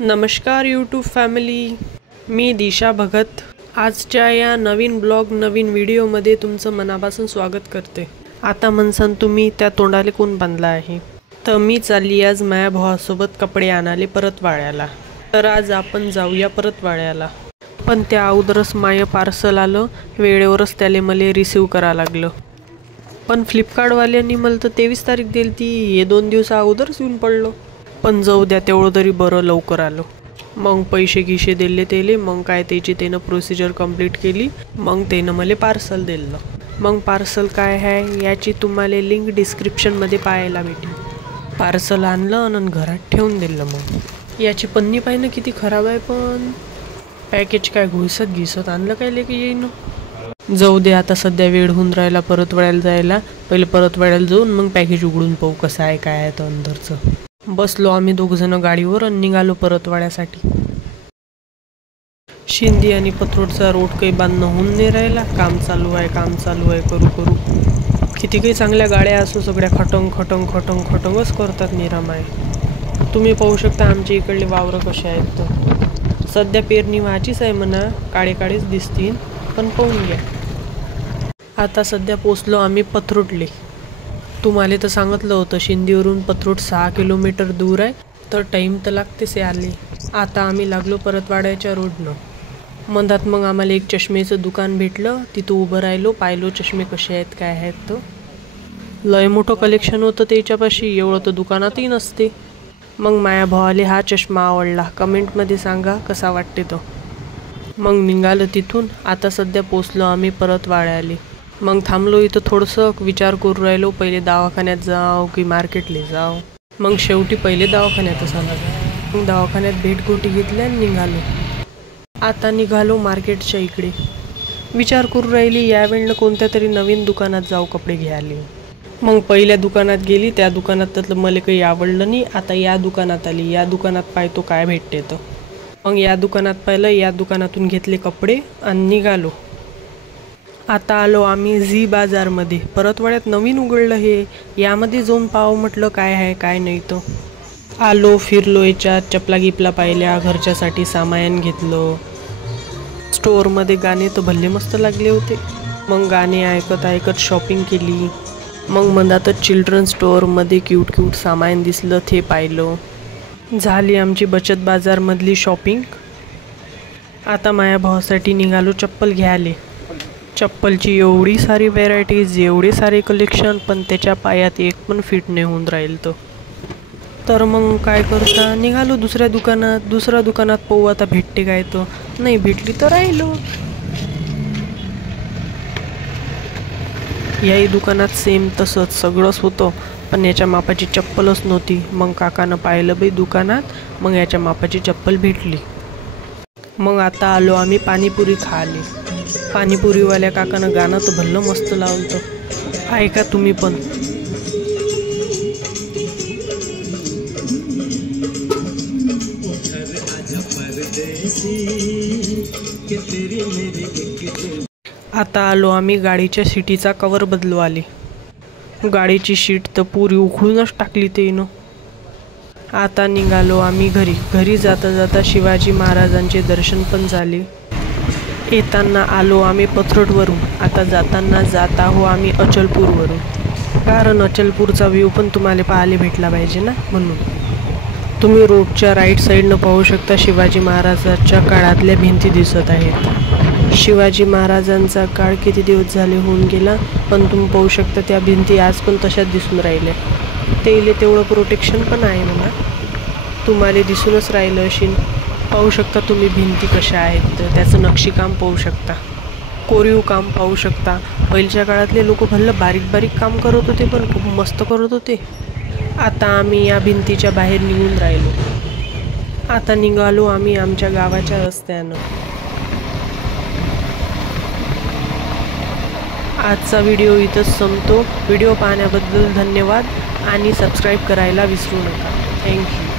नमस्कार YouTube family, मी दिशा भगत आजच्या या नवीन ब्लॉग नवीन व्हिडिओमध्ये तुमचं मनापासून स्वागत करते। आता म्हणसान तुम्ही त्या तोंडाले कोण बांधला आहे, तर मी चालली आज माया भावासोबत कपडे आणाले परतवाड्याला। तर आज आपण जाऊया परतवाड्याला, पण त्या अगोदरच माय पार्सल आलं, वेळेवरच त्याले मला रिसीव करा लागलं। पण फ्लिपकार्टवाल्यांनी मला तर 23 तारीख दिली ती, हे 2 दिवस अगोदरच येऊन पडलो। पण जाऊ द्या, तेवढं तरी बरं लवकर आलो। मग पैसे गिशे दिले तेले, मग काय त्याची त्यानं प्रोसिजर कंप्लीट केली, मग त्यानं मला पार्सल दिलं। मग पार्सल काय आहे याची तुम्हाला लिंक डिस्क्रिप्शनमध्ये पाहायला भेटेल। पार्सल आणलं आणि घरात ठेवून दिलं। मग याची पन्नी पाहिनं किती खराब आहे, पण पॅकेज काय घुसत आणलं काय लेके येईन। जाऊ दे, आता सध्या वेळ होऊन राहिला परतवाड्याला जायला। पहिले परतवाड्याला जाऊन मग पॅकेज उघडून पाहू कसं आहे काय आहे तर अंदरचं। बसलो आम्ही 2 जण गाडीवर आणि निघालो परतवाड्यासाठी। शिंदी आणि पत्रोडचा रोड काही बांधणं होऊन नाही राहिला, काम चालू आहे करू किती काही चांगल्या गाड्या असो सगळ्या खटंगच करतात निरामाय। तुम्ही पाहू शकता आमच्या इकडले वावर कसे आहेत। तर सध्या पेरणी व्हायचीच आहे म्हणा, काळेच दिसतील, पण पाहून घ्या। आता सध्या पोचलो आम्ही पत्रोडले। तुम्हाला तर सांगितलं होतं शिंदीवरून पत्रोड 6 किलोमीटर दूर आहे, तर टाईम तर लागतेच आले। आता आम्ही लागलो परतवाड्याच्या रोडनं। मधात मग आम्हाला एक चष्मेचं दुकान भेटलं, तिथं उभं राहिलो, पाहिलो चष्मे कसे आहेत काय आहेत। तर लय मोठं कलेक्शन होतं त्याच्यापाशी, एवढं तर दुकानातही नसते। मग माया भावाले हा चष्मा आवडला, कमेंटमध्ये सांगा कसा वाटते तो। मग निघालं तिथून। आता सध्या पोचलो आम्ही परतवाड्याले। मग थांबलो इथं, थोडंसं विचार करू राहिलो, पहिले दवाखान्यात जाव की मार्केटले जाव। मग शेवटी पहिले दवाखान्यातच आला। मग दवाखान्यात भेटगोटी घेतल्या आणि निघालो। आता निघालो मार्केटच्या इकडे। विचार करू राहिली यावेळेला कोणत्या तरी नवीन दुकानात जाऊ कपडे घ्यायला। मग पहिल्या दुकानात गेली, त्या दुकानात मला काही आवडलं नाही। आता या दुकानात आली, या दुकानात पाहतो काय भेटते तर। मग या दुकानात पाहिलं, या दुकानातून घेतले कपडे आणि निघालो। आता आलो आम्ही झी बाजारमध्ये। परतवाड्यात नवीन उघडलं हे, यामध्ये जाऊन पाहू म्हटलं काय आहे काय नाही। तर आलो, फिरलो, याच्यात चपला गिपला पाहिल्या, घरच्यासाठी सामान घेतलं। स्टोअरमध्ये गाणे तर भल्ले मस्त लागले होते। मग गाणे ऐकत शॉपिंग केली। मग मधातच चिल्ड्रन स्टोअरमध्ये क्यूट सामान दिसलं, ते पाहिलं। झाली आमची बचत बाजारमधली शॉपिंग। आता माया भावासाठी निघालो चप्पल घ्यायला। चप्पलची एवढी सारी व्हेरायटीज, एवढे सारे कलेक्शन, पण त्याच्या पायात एक पण फिट नाही होऊन राहील। तर मग काय करता, निघालो दुसऱ्या दुकानात पाहू आता भेटते काय। तर नाही भेटली तर राहिलो। याही दुकानात सेम तसंच सगळंच होतं, पण याच्या मापाची चप्पलच नव्हती। मग काकानं पाहिलं बाई दुकानात, मग याच्या मापाची चप्पल भेटली। मग आता आलो आम्ही पाणीपुरी खायला। पाणीपुरीवाल्या काकानं गाणं तर भल्लं मस्त लावलं, ऐका तुम्ही पण। आता आलो आम्ही गाडीच्या सीटीचा कवर बदलू आले। गाडीची शीट तर पुरी उखळूनच टाकली त्यानं। आता निघालो आम्ही घरी जाता शिवाजी महाराजांचे दर्शन पण झाले। येताना आलो आम्ही पत्रोडवरून, आता जाताना जात आहो आम्ही अचलपूरवरून, कारण अचलपूरचा व्ह्यू पण तुम्हाला पाहायला भेटला पाहिजे ना, म्हणून। तुम्ही रोडच्या राईट साईडनं पाहू शकता शिवाजी महाराजांच्या काळातल्या भिंती दिसत आहेत। शिवाजी महाराजांचा काळ किती दिवस झाले होऊन गेला, पण तुम्ही पाहू शकता त्या भिंती आज पण तशाच दिसून राहिल्या। तेले तेवढं प्रोटेक्शन पण आहे म्हणा, तुम्हाला दिसूनच राहिलं असेल। पाहू शकता तुम्ही भिंती कशा आहेत, तर त्याचं नक्षीकाम पाहू शकता, कोरीव काम पाहू शकता। पहिल्याच्या काळातले लोक भल्लं बारीक काम करत होते, पण खूप मस्त करत होते। आता आम्ही या भिंतीच्या बाहेर निघून राहिलो। आता निघालो आम्ही आमच्या गावाच्या रस्त्यानं। आजचा व्हिडिओ इथंच संपतो। व्हिडिओ पाहण्याबद्दल धन्यवाद आणि सबस्क्राईब करायला विसरू नका। थँक्यू।